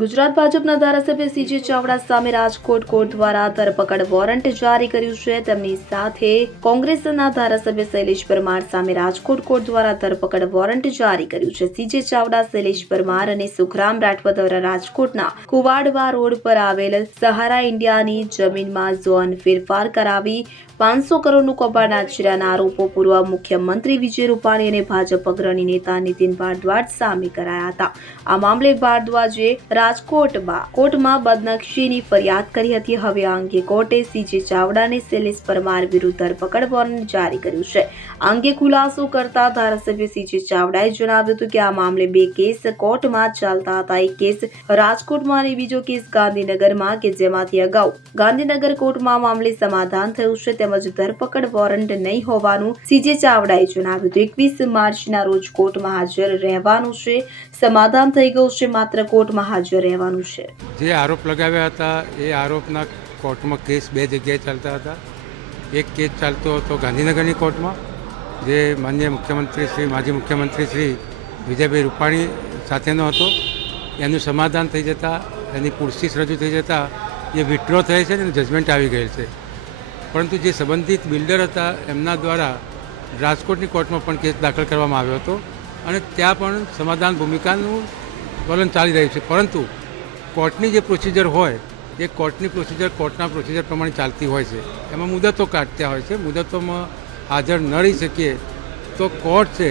ગુજરાત ભાજપના ધારાસભ્ય સીજે ચાવડા સામે રાજકોટ કોર્ટ દ્વારા ધરપકડ વોરંટ જારી કર્યું છે. તેમની સાથે કોંગ્રેસના ધારાસભ્ય શૈલેષ પરમાર સામે રાજકોટ કોર્ટ દ્વારા ધરપકડ વોરંટ જારી કર્યું છે. સીજે ચાવડા, શૈલેષ પરમાર અને સુખરામ રાઠવા દ્વારા રાજકોટના કુવાડવા રોડ પર આવેલ સહારા ઇન્ડિયાની જમીનમાં ઝોન ફેરફાર કરાવી 500 કરોડનું કૌભાંડ આચર્યાના આરોપો પૂર્વ મુખ્યમંત્રી વિજય રૂપાણી અને ભાજપ અગ્રણી નેતા નીતિન ભારદ્વાજ સામે કરાયા હતા. આ મામલે ભારદ્વાજે કોર્ટમાં બદનક્ષીની ફરિયાદ કરી હતી. હવે આ અંગે કોર્ટે સીજે ચાવડા અને શૈલેષ પરમાર વિરુદ્ધ ધરપકડ વોરંટ જારી કર્યું છે. આ અંગે ખુલાસો કરતા ધારાસભ્ય સીજે ચાવડાએ જણાવ્યું હતું કે આ મામલે 2 કેસ કોર્ટમાં ચાલતા હતા. એક કેસ રાજકોટમાં અને બીજો કેસ ગાંધીનગરમાં કે જેમાંથી અગાઉ ગાંધીનગર કોર્ટમાં મામલે સમાધાન થયું છે. તેમજ ધરપકડ વોરંટ નહીં હોવાનું સીજે ચાવડાએ જણાવ્યું હતું. 21 માર્ચના રોજ કોર્ટમાં હાજર રહેવાનું છે. સમાધાન થઈ ગયું છે, માત્ર કોર્ટમાં હાજર રહેવાનું છે. જે આરોપ લગાવ્યા હતા એ આરોપના કોર્ટમાં કેસ 2 જગ્યાએ ચાલતા હતા. એક કેસ ચાલતો હતો ગાંધીનગરની કોર્ટમાં, જે માનનીય મુખ્યમંત્રી શ્રી માજી મુખ્યમંત્રી શ્રી વિજયભાઈ રૂપાણી સાથેનો હતો. એનું સમાધાન થઈ જતાં, એની પુરસ્તીસ રજૂ થઈ જતાં એ વિથડ્રો થયેલ છે અને જજમેન્ટ આવી ગયેલ છે. પરંતુ જે સંબંધિત બિલ્ડર હતા એમના દ્વારા રાજકોટની કોર્ટમાં પણ કેસ દાખલ કરવામાં આવ્યો હતો અને ત્યાં પણ સમાધાન ભૂમિકાનું વલણ ચાલી રહ્યું છે. પરંતુ કોર્ટની જે પ્રોસિજર હોય એ કોર્ટની પ્રોસિજર કોર્ટના પ્રોસિજર પ્રમાણે ચાલતી હોય છે. એમાં મુદતો કાઢતા હોય છે. મુદતોમાં હાજર ન રહી શકીએ તો કોર્ટ છે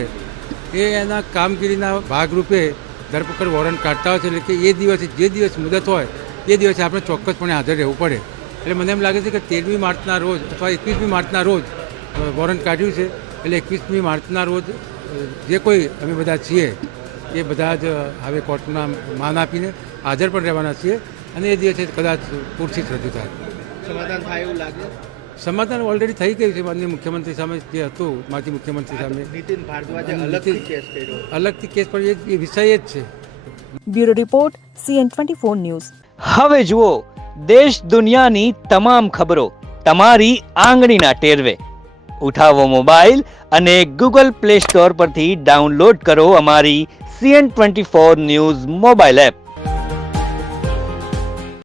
એ એના કામગીરીના ભાગરૂપે ધરપકડ વોરંટ કાઢતા હોય છે. એટલે કે એ દિવસે જે દિવસ મુદત હોય એ દિવસે આપણે ચોક્કસપણે હાજર રહેવું પડે. એટલે મને એમ લાગે છે કે 13મી માર્ચના રોજ અથવા 21મી માર્ચના રોજ વોરંટ કાઢ્યું છે. એટલે 21મી માર્ચના રોજ જે કોઈ અમે બધા છીએ એ બધા જ હવે કોર્ટના માન આપીને હાજર પણ રહેવાના છીએ અને એ દિવસે કદાચ પુરસ્તીસ રજૂ થાય. સમાધાન થાય એવું લાગે? સમાધાન ઓલરેડી થઈ ગયું છે. માનનીય મુખ્યમંત્રી સામે જે હતું, માજી મુખ્યમંત્રી સામે નીતિન ભારદ્વાજે અલગથી કેસ કર્યો. અલગથી કેસ પણ એ વિષય જ છે. Bureau report CN24 news. હવે જુઓ દેશ દુનિયાની તમામ ખબરો તમારી આંગળીના ટેરવે. ઉઠાવો મોબાઈલ અને Google Play Store પરથી ડાઉનલોડ કરો અમારી CN24 ન્યૂઝ મોબાઈલ એપ.